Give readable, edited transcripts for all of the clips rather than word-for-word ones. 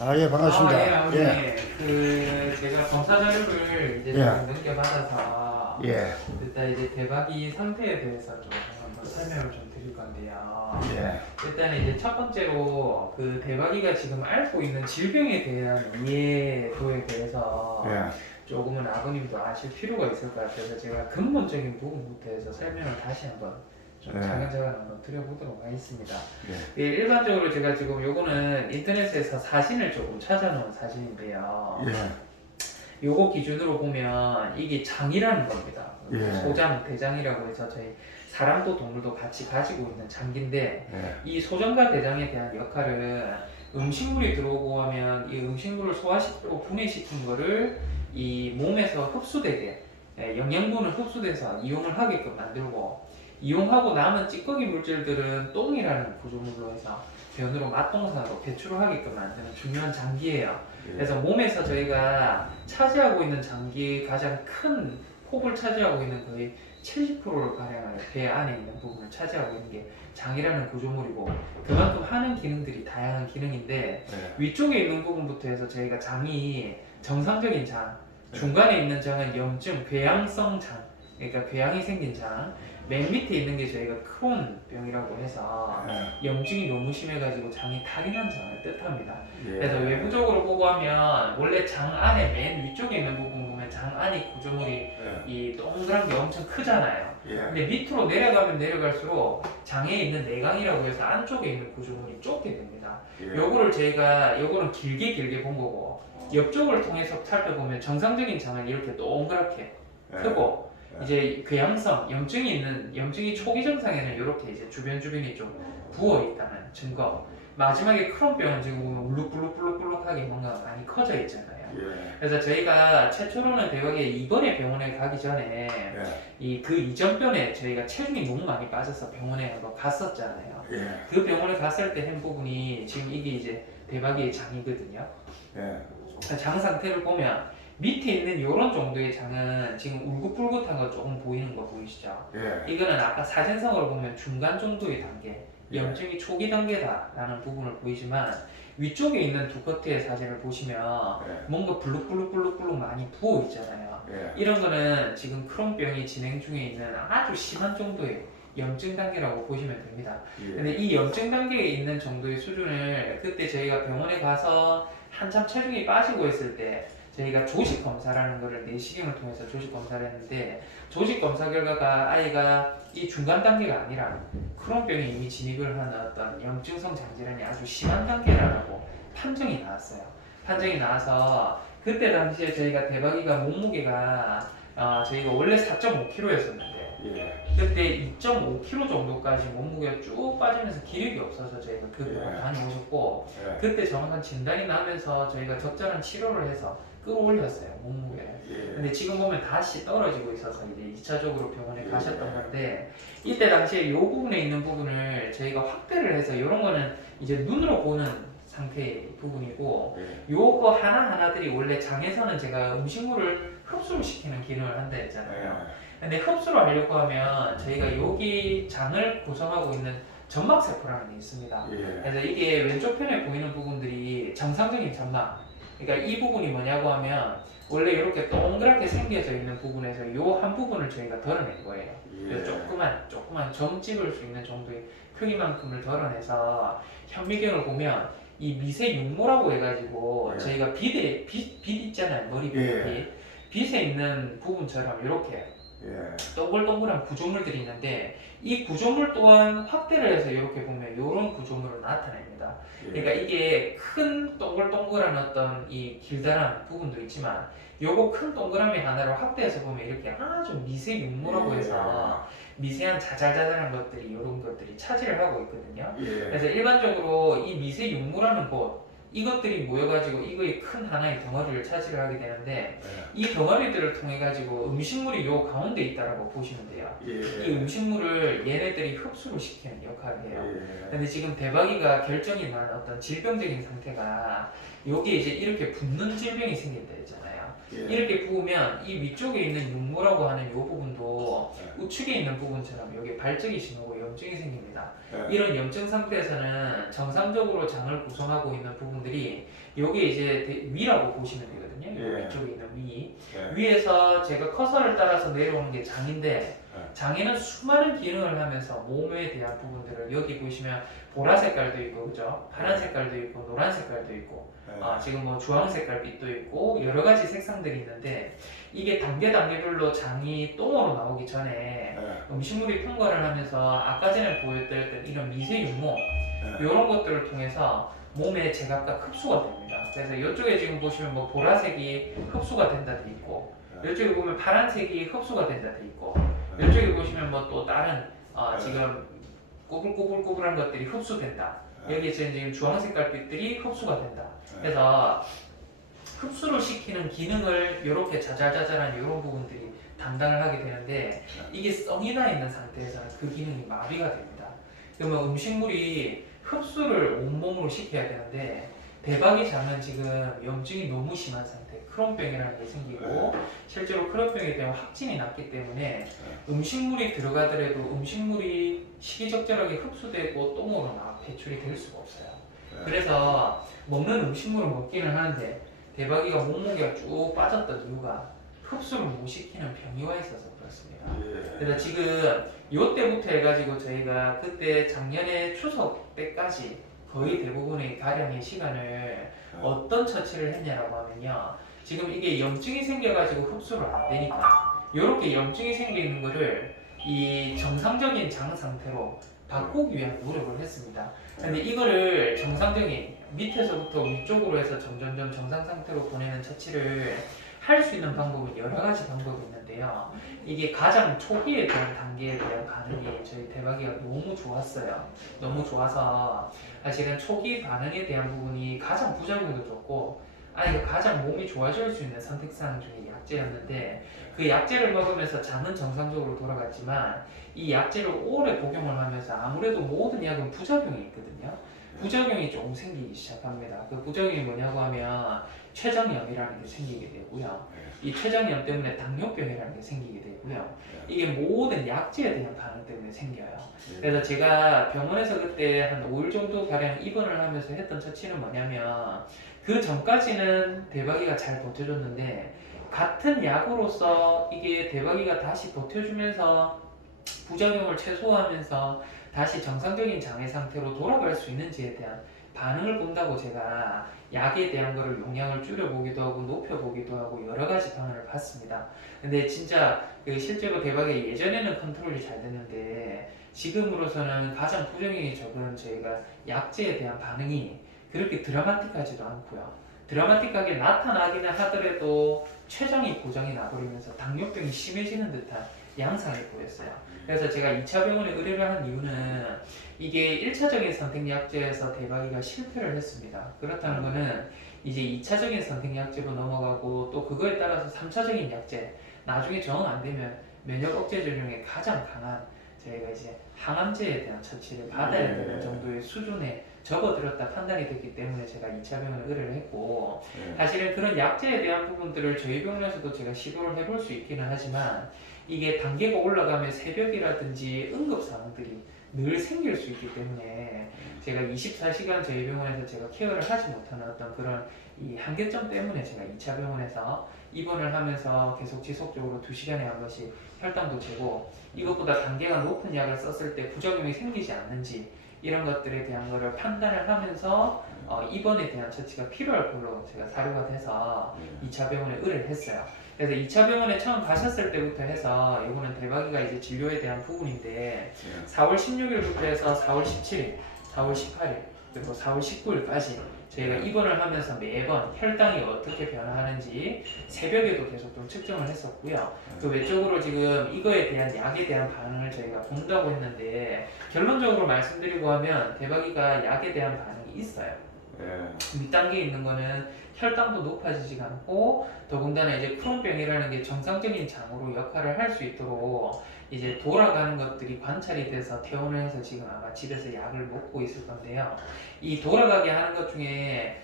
예, 반갑습니다. 예, 아버님. 예, 제가 검사 자료를 이제 예. 좀 넘겨받아서 예, 일단 이제 대박이 상태에 대해서 좀 한번 설명을 좀 드릴 건데요. 예, 일단 이제 첫 번째로 그 대박이가 지금 앓고 있는 질병에 대한 이해도에 대해서 예, 조금은 아버님도 아실 필요가 있을 것 같아서 제가 근본적인 부분부터 해서 설명을 다시 한번 좀 네. 차근차근 한번 드려보도록 하겠습니다. 예, 예, 일반적으로 제가 지금 요거는 인터넷에서 사진을 조금 찾아놓은 사진인데요. 요거 기준으로 보면 이게 장이라는 겁니다. 예. 소장, 대장이라고 해서 저희 사람도 동물도 같이 가지고 있는 장기인데 예, 이 소장과 대장에 대한 역할은 음식물이 들어오고 하면 이 음식물을 소화시키고 분해시킨 거를 이 몸에서 흡수되게 영양분을 흡수돼서 이용을 하게끔 만들고 이용하고 남은 찌꺼기 물질들은 똥이라는 구조물로 해서 변으로 맛동산으로 배출을 하게끔 만드는 중요한 장기예요. 그래서 몸에서 저희가 차지하고 있는 장기 가장 큰 폭을 차지하고 있는 거의 70%를 가량을 배 안에 있는 부분을 차지하고 있는 게 장이라는 구조물이고 그만큼 하는 기능들이 다양한 기능인데 위쪽에 있는 부분부터 해서 저희가 장이 정상적인 장, 중간에 있는 장은 염증, 궤양성 장, 그러니까 궤양이 생긴 장, 맨 밑에 있는 게 저희가 크론병이라고 해서 염증이 너무 심해가지고 장이 탈이 난 장을 뜻합니다. 그래서 외부적으로 보고 하면 원래 장 안에 맨 위쪽에 있는 부분 보면 장 안이 구조물이 이 동그란 게 엄청 크잖아요. 근데 밑으로 내려가면 내려갈수록 장에 있는 내강이라고 해서 안쪽에 있는 구조물이 좁게 됩니다. 요거를 요거는 길게 본 거고 옆쪽을 통해서 살펴보면 정상적인 장은 이렇게 동그랗게 크고 이제 궤양성 염증이 초기 증상에는 이렇게 이제 주변이 좀 부어 있다는 증거. 마지막에 크론병은 지금 보면 울룩불룩하게 뭔가 많이 커져 있잖아요. 그래서 저희가 최초로는 대박에 이번에 병원에 가기 전에 그 이전 병에 저희가 체중이 너무 많이 빠져서 병원에 한번 갔었잖아요. 그 병원에 갔을 때 한 부분이 지금 이게 이제 대박의 장이거든요. 장 상태를 보면 밑에 있는 이런 정도의 장은 지금 울긋불긋한 거 조금 보이는 거 보이시죠? 이거는 아까 사진상으로 보면 중간 정도의 단계, 염증이 초기 단계다라는 부분을 보이지만 위쪽에 있는 두 커트의 사진을 보시면 뭔가 블룩블룩 많이 부어 있잖아요. 이런 거는 지금 크론병이 진행 중에 있는 아주 심한 정도의 염증 단계라고 보시면 됩니다. 근데 이 염증 단계에 있는 정도의 수준을 그때 저희가 병원에 가서 한참 체중이 빠지고 있을 때 저희가 조직 검사라는 거를 내시경을 통해서 조직 검사를 했는데 조직 검사 결과가 아이가 이 중간 단계가 아니라 크론병에 이미 진입을 한 어떤 염증성 장질환이 아주 심한 단계라고 판정이 나왔어요. 판정이 나와서 그때 당시에 저희가 대박이가 몸무게가 저희가 원래 4.5kg였었는데 그때 2.5kg 정도까지 몸무게가 쭉 빠지면서 기력이 없어서 저희가 그 병원 다녀오셨고 그때 정확한 진단이 나면서 저희가 적절한 치료를 해서 끌어올렸어요 몸무게를. 근데 지금 보면 다시 떨어지고 있어서 이제 2차적으로 병원에 가셨던 건데 이때 당시에 이 부분에 있는 부분을 저희가 확대를 해서 이런 거는 이제 눈으로 보는 상태의 부분이고 요거 하나하나들이 원래 장에서는 제가 음식물을 흡수를 시키는 기능을 한다 했잖아요. 근데 흡수를 하려고 하면 저희가 여기 장을 구성하고 있는 점막세포라는 게 있습니다. 그래서 이게 왼쪽 편에 보이는 부분들이 정상적인 점막, 그러니까 이 부분이 뭐냐고 하면 원래 이렇게 동그랗게 생겨져 있는 부분에서 이 한 부분을 저희가 덜어낸 거예요. 그래서 조그만 점 찍을 수 있는 정도의 크기만큼을 덜어내서 현미경을 보면 이 미세 육모라고 해가지고 저희가 빛 있잖아요. 머리 빛에 있는 부분처럼 이렇게 동글동글한 구조물들이 있는데 이 구조물 또한 확대를 해서 이렇게 보면 이런 구조물을 나타냅니다. 그러니까 이게 큰 동글동글한 어떤 이 길다란 부분도 있지만 요거 큰 동그라미 하나를 확대해서 보면 이렇게 아주 미세 육모라고 해서 미세한 자잘자잘한 것들이 이런 것들이 차지를 하고 있거든요. 그래서 일반적으로 이 미세 육모라는 곳 이것들이 모여가지고 이거의 큰 하나의 덩어리를 차지를 하게 되는데 이 덩어리들을 통해 가지고 음식물이 요 가운데 있다라고 보시면 돼요. 이 음식물을 얘네들이 흡수를 시키는 역할을 해요. 근데 지금 대박이가 결정이 난 어떤 질병적인 상태가 여기에 이제 이렇게 붓는 질병이 생긴다 했잖아요. 이렇게 부으면 이 위쪽에 있는 육모라고 하는 이 부분도 우측에 있는 부분처럼 여기 발적이 심하고 염증이 생깁니다. 이런 염증 상태에서는 정상적으로 장을 구성하고 있는 부분 부분들이 요게 이제 위라고 보시면 되거든요. 예. 위쪽에 있는 위. 예. 위에서 제가 커서를 따라서 내려오는 게 장인데 예. 장에는 수많은 기능을 하면서 몸에 대한 부분들을 여기 보시면 보라 색깔도 있고 그죠? 파란 색깔도 있고 노란 색깔도 있고 예. 지금 뭐 주황 색깔 빛도 있고 여러 가지 색상들이 있는데 이게 단계별로 장이 똥으로 나오기 전에 예. 음식물이 통과를 하면서 아까 전에 보여드렸던 이런 미세 육모 예. 이런 것들을 통해서 몸에 제각각 흡수가 됩니다. 그래서 이쪽에 지금 보시면 뭐 보라색이 흡수가 된다 돼 있고 이쪽에 보면 파란색이 흡수가 된다 돼 있고 이쪽에 보시면 뭐 또 다른 지금 꼬불꼬불꼬불한 것들이 흡수된다. 여기에 지금 주황 색깔 빛들이 흡수가 된다. 그래서 흡수를 시키는 기능을 이렇게 자잘자잘한 이런 부분들이 담당을 하게 되는데 이게 썽이 나 있는 상태에서는 그 기능이 마비가 됩니다. 그러면 음식물이 흡수를 온몸으로 시켜야 되는데 대박이 장은 지금 염증이 너무 심한 상태, 크론병이라는 게 생기고 실제로 크론병에 대한 확진이 났기 때문에 음식물이 들어가더라도 음식물이 시기적절하게 흡수되고 똥으로 배출이 될 수가 없어요. 그래서 먹는 음식물을 먹기는 하는데 대박이가 몸무게가 쭉 빠졌던 이유가 흡수를 못 시키는 병이 와 있어서 그렇습니다. 그래서 지금 요때부터 해가지고 저희가 그때 작년에 추석 때까지 거의 대부분의 가량의 시간을 어떤 처치를 했냐라고 하면요. 지금 이게 염증이 생겨가지고 흡수를 안 되니까 이렇게 염증이 생기는 거를 이 정상적인 장 상태로 바꾸기 위한 노력을 했습니다. 근데 이거를 정상적인 밑에서부터 위쪽으로 해서 점점점 정상 상태로 보내는 처치를 할 수 있는 방법은 여러 가지 방법이 있는데요. 이게 가장 초기에 대한 단계에 대한 반응이 저희 대박이가 너무 좋았어요. 너무 좋아서 사실은 초기 반응에 대한 부분이 가장 부작용도 좋고 아이가 가장 몸이 좋아질 수 있는 선택사항 중에 약제였는데 그 약제를 먹으면서 장은 정상적으로 돌아갔지만 이 약제를 오래 복용을 하면서 아무래도 모든 약은 부작용이 있거든요. 부작용이 조금 생기기 시작합니다. 그 부작용이 뭐냐고 하면 췌장염이라는 게 생기게 되고요. 이 췌장염 때문에 당뇨병이라는 게 생기게 되고요. 이게 모든 약제에 대한 반응 때문에 생겨요. 그래서 제가 병원에서 그때 한 5일 정도 가량 입원을 하면서 했던 처치는 뭐냐면 그 전까지는 대박이가 잘 버텨줬는데 같은 약으로서 이게 대박이가 다시 버텨주면서 부작용을 최소화하면서 다시 정상적인 장애 상태로 돌아갈 수 있는지에 대한 반응을 본다고 제가 약에 대한 거를 용량을 줄여보기도 하고 높여보기도 하고 여러 가지 방안을 봤습니다. 근데 진짜 실제로 대박이 예전에는 컨트롤이 잘 됐는데 지금으로서는 가장 부작용이 적은 저희가 약제에 대한 반응이 그렇게 드라마틱하지도 않고요. 드라마틱하게 나타나기는 하더라도 췌장이 고장이 나버리면서 당뇨병이 심해지는 듯한 양상이 보였어요. 그래서 제가 2차 병원에 의뢰를 한 이유는 이게 1차적인 선택약제에서 대박이가 실패를 했습니다. 그렇다는 거는 이제 2차적인 선택약제로 넘어가고 또 그거에 따라서 3차적인 약제 나중에 정 안 되면 면역 억제 전용에 가장 강한 저희가 이제 항암제에 대한 처치를 받아야 되는 정도의 수준에 접어들었다 판단이 됐기 때문에 제가 2차 병원에 의뢰를 했고 사실은 그런 약제에 대한 부분들을 저희 병원에서도 제가 시도를 해볼 수 있기는 하지만 이게 단계가 올라가면 새벽이라든지 응급사항들이 늘 생길 수 있기 때문에 제가 24시간 저희 병원에서 제가 케어를 하지 못하는 어떤 그런 이 한계점 때문에 제가 2차 병원에서 입원을 하면서 계속 지속적으로 2시간에 한 번씩 혈당도 재고 이것보다 단계가 높은 약을 썼을 때 부작용이 생기지 않는지 이런 것들에 대한 거를 판단을 하면서 입원에 대한 처치가 필요할 걸로 제가 사료가 돼서 2차 병원에 의뢰를 했어요. 그래서 2차 병원에 처음 가셨을 때부터 해서 이거는 대박이가 이제 진료에 대한 부분인데 4월 16일부터 해서 4월 17일, 4월 18일, 그리고 4월 19일까지 저희가 입원을 하면서 매번 혈당이 어떻게 변화하는지 새벽에도 계속 좀 측정을 했었고요. 그 외적으로 지금 이거에 대한 약에 대한 반응을 저희가 본다고 했는데 결론적으로 말씀드리고 하면 대박이가 약에 대한 반응이 있어요. 밑단계에 있는 거는 혈당도 높아지지가 않고 더군다나 이제 크론병이라는 게 정상적인 장으로 역할을 할 수 있도록 이제 돌아가는 것들이 관찰이 돼서 퇴원을 해서 지금 아마 집에서 약을 먹고 있을 건데요. 이 돌아가게 하는 것 중에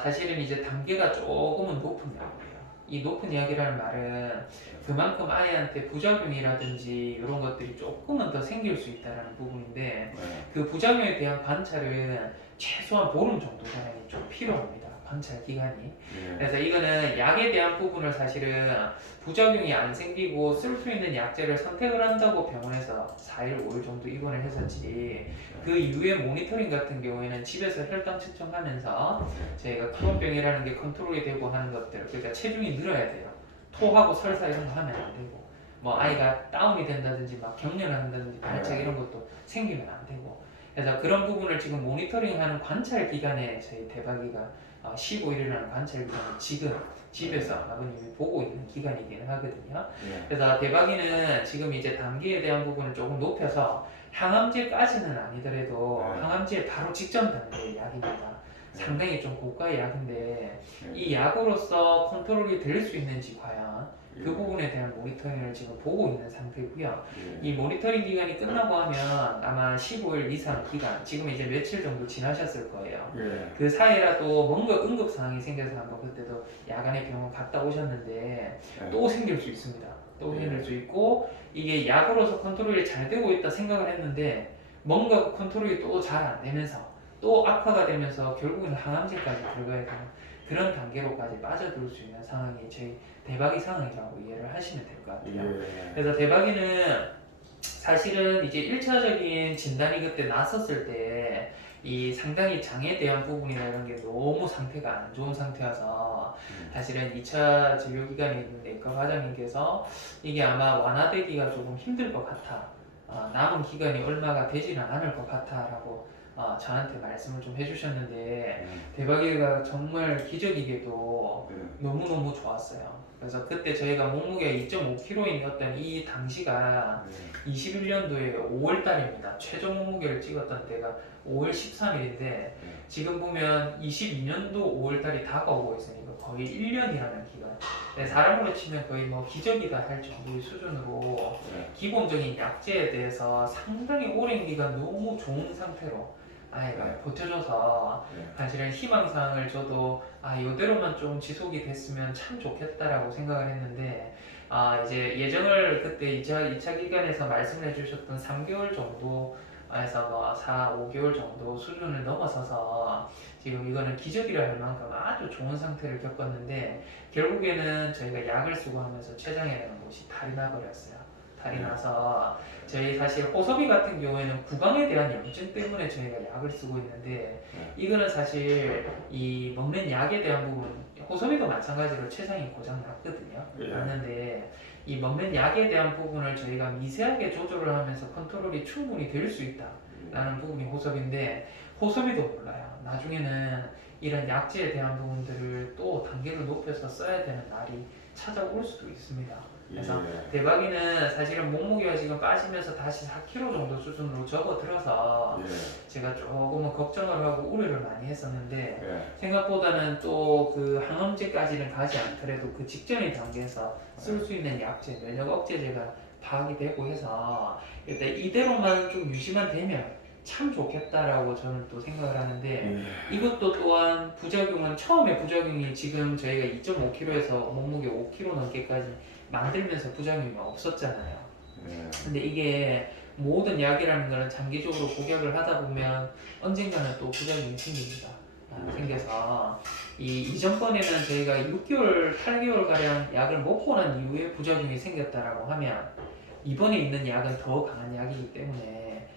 사실은 이제 단계가 조금은 높은 약이에요. 이 높은 약이라는 말은 그만큼 아이한테 부작용이라든지 이런 것들이 조금은 더 생길 수 있다는 부분인데 그 부작용에 대한 관찰은 최소한 보름 정도 가량이 좀 필요합니다. 관찰 기간이. 예. 그래서 이거는 약에 대한 부분을 사실은 부작용이 안 생기고 쓸 수 있는 약제를 선택을 한다고 병원에서 4일, 5일 정도 입원을 했었지. 그 이후에 모니터링 같은 경우에는 집에서 혈당 측정하면서 저희가 크론병이라는 게 컨트롤이 되고 하는 것들, 그러니까 체중이 늘어야 돼요. 토하고 설사 이런 거 하면 안 되고, 뭐 아이가 다운이 된다든지 막 경련을 한다든지 발작 이런 것도 생기면 안 되고. 그래서 그런 부분을 지금 모니터링하는 관찰 기간에 저희 대박이가 15일이라는 관찰 기간을 지금 집에서 아버님이 보고 있는 기간이기는 하거든요. 예. 그래서 대박이는 지금 이제 단계에 대한 부분을 조금 높여서 항암제까지는 아니더라도 네. 항암제 바로 직전 단계의 약입니다. 상당히 좀 고가의 약인데 예. 이 약으로서 컨트롤이 될 수 있는지 과연 예. 그 부분에 대한 모니터링을 지금 보고 있는 상태고요. 예. 이 모니터링 기간이 끝나고 하면 아마 15일 이상 기간, 지금 이제 며칠 정도 지나셨을 거예요. 예. 그 사이라도 뭔가 응급 상황이 생겨서 한번 그때도 야간에 병원 갔다 오셨는데 예. 또 생길 수 있습니다. 또 예. 생길 수 있고 이게 약으로서 컨트롤이 잘 되고 있다 생각을 했는데 뭔가 컨트롤이 또 잘 안 되면서 또 악화가 되면서 결국은 항암제까지 들어가야 되는 그런 단계로까지 빠져들 수 있는 상황이 저희 대박이 상황이라고 이해를 하시면 될 것 같아요. 예. 그래서 대박이는 사실은 이제 1차적인 진단이 그때 났었을 때 이 상당히 장에 대한 부분이나 이런 게 너무 상태가 안 좋은 상태여서 사실은 2차 진료 기간에 있는 내과 과장님께서 이게 아마 완화되기가 조금 힘들 것 같아. 남은 기간이 얼마가 되지는 않을 것 같아라고 저한테 말씀을 좀 해주셨는데 대박이가 정말 기적이게도 예. 너무너무 좋았어요. 그래서 그때 저희가 몸무게가 2.5kg이었던 이 당시가 21년도에 5월달입니다. 최종 몸무게를 찍었던 때가 5월 13일인데 지금 보면 22년도 5월달이 다가오고 있으니까 거의 1년이라는 기간. 네, 사람으로 치면 거의 뭐 기적이다 할 정도의 수준으로 기본적인 약제에 대해서 상당히 오랜 기간 너무 좋은 상태로 아이가 버텨줘서 사실은 희망사항을 저도 이대로만 좀 지속이 됐으면 참 좋겠다라고 생각을 했는데 이제 예정을 그때 2차 기간에서 말씀을 해주셨던 3개월 정도 에서 뭐 4, 5개월 정도 수준을 넘어서서 지금 이거는 기적이라 할 만큼 아주 좋은 상태를 겪었는데 결국에는 저희가 약을 쓰고 하면서 췌장이라는 곳이 탈이 나버렸어요. 탈이 나서 저희 사실 호소비 같은 경우에는 구강에 대한 염증 때문에 저희가 약을 쓰고 있는데 이거는 사실 이 먹는 약에 대한 부분 호소비도 마찬가지로 췌장이 고장 났거든요. 났는데 이 먹는 약에 대한 부분을 저희가 미세하게 조절을 하면서 컨트롤이 충분히 될 수 있다라는 부분이 호소비인데 호소비도 몰라요. 나중에는 이런 약제에 대한 부분들을 또 단계를 높여서 써야 되는 날이 찾아올 수도 있습니다. 그래서 대박이는 사실은 몸무게가 지금 빠지면서 다시 4kg 정도 수준으로 접어들어서 제가 조금은 걱정을 하고 우려를 많이 했었는데 생각보다는 또 그 항암제까지는 가지 않더라도 그 직전의 단계에서 쓸 수 있는 약제, 면역 억제제가 파악이 되고 해서 일단 이대로만 좀 유지만 되면 참 좋겠다라고 저는 또 생각을 하는데 이것도 또한 부작용은 처음에 부작용이 지금 저희가 2.5kg에서 몸무게 5kg 넘게까지 만들면서 부작용이 없었잖아요. 근데 이게 모든 약이라는 거는 장기적으로 복약을 하다 보면 언젠가는 또 부작용이 생깁니다. 생겨서 이전 번에는 저희가 6개월, 8개월 가량 약을 먹고 난 이후에 부작용이 생겼다라고 하면 이번에 있는 약은 더 강한 약이기 때문에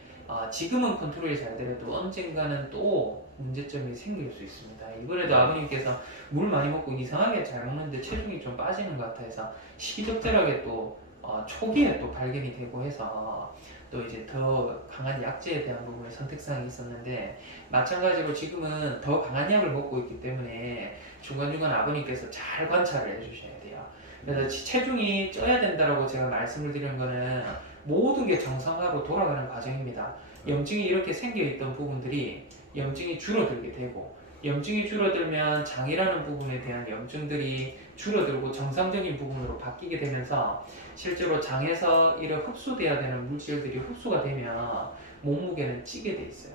지금은 컨트롤이 잘 되더라도 언젠가는 또 문제점이 생길 수 있습니다. 이번에도 아버님께서 물 많이 먹고 이상하게 잘 먹는데 체중이 좀 빠지는 것 같아서 시기적절하게 또 초기에 또 발견이 되고 해서 또 이제 더 강한 약제에 대한 부분에 선택사항이 있었는데 마찬가지로 지금은 더 강한 약을 먹고 있기 때문에 중간중간 아버님께서 잘 관찰을 해주셔야 돼요. 그래서 체중이 쪄야 된다라고 제가 말씀을 드리는 거는 모든 게 정상화로 돌아가는 과정입니다. 염증이 이렇게 생겨있던 부분들이 염증이 줄어들게 되고 염증이 줄어들면 장이라는 부분에 대한 염증들이 줄어들고 정상적인 부분으로 바뀌게 되면서 실제로 장에서 이런 흡수돼야 되는 물질들이 흡수가 되면 몸무게는 찌게 돼 있어요.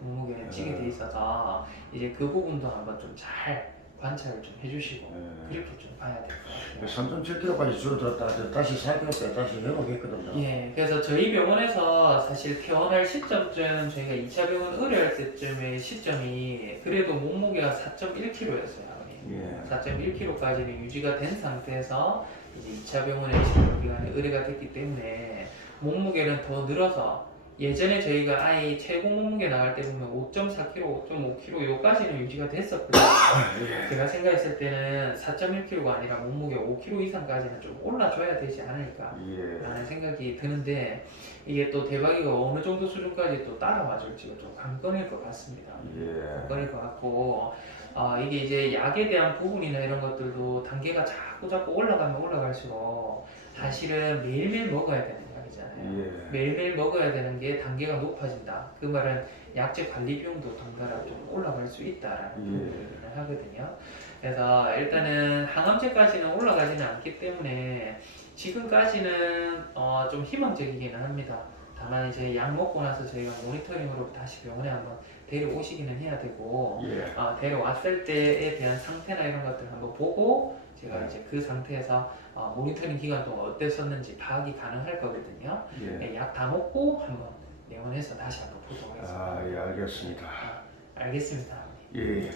몸무게는 찌게 돼 있어서 이제 그 부분도 한번 좀 잘 관찰을 좀 해주시고 예. 그렇게 좀 봐야 될 것 같아요. 3.7kg까지 줄어들었다. 다시 4kg 다시 회복했거든요. 예, 그래서 저희 병원에서 사실 퇴원할 시점쯤 저희가 2차 병원 의뢰할 때쯤의 시점이 그래도 몸무게가 4.1kg였어요. 예. 4.1kg까지는 유지가 된 상태에서 이제 2차 병원에 기간에 의뢰가 됐기 때문에 몸무게는 더 늘어서 예전에 저희가 아이 최고 몸무게 나갈 때 보면 5.4kg, 5.5kg 요까지는 유지가 됐었거든요. 제가 생각했을 때는 4.1kg가 아니라 몸무게 5kg 이상까지는 좀 올라줘야 되지 않을까 라는 생각이 드는데 이게 또 대박이가 어느 정도 수준까지 또 따라와 줄지가 좀 관건일 것 같습니다. 관건일 것 같고 이게 이제 약에 대한 부분이나 이런 것들도 단계가 자꾸 올라가면 올라갈수록 사실은 매일매일 먹어야 되는 약이잖아요. 매일매일 먹어야 되는 게 단계가 높아진다. 그 말은 약제 관리 비용도 덩달아 좀 올라갈 수 있다라는 부분을 하거든요. 그래서 일단은 항암제까지는 올라가지는 않기 때문에 지금까지는 좀 희망적이기는 합니다. 다만 이제 약 먹고 나서 저희가 모니터링으로 다시 병원에 한번 데려오시기는 해야 되고 데려왔을 때에 대한 상태나 이런 것들 한번 보고 제가 이제 그 상태에서 모니터링 기간 동안 어땠었는지 파악이 가능할 거거든요. 약 다 먹고 한번 내원해서 다시 한번 보도록 하겠습니다. 예, 알겠습니다. 알겠습니다. 예.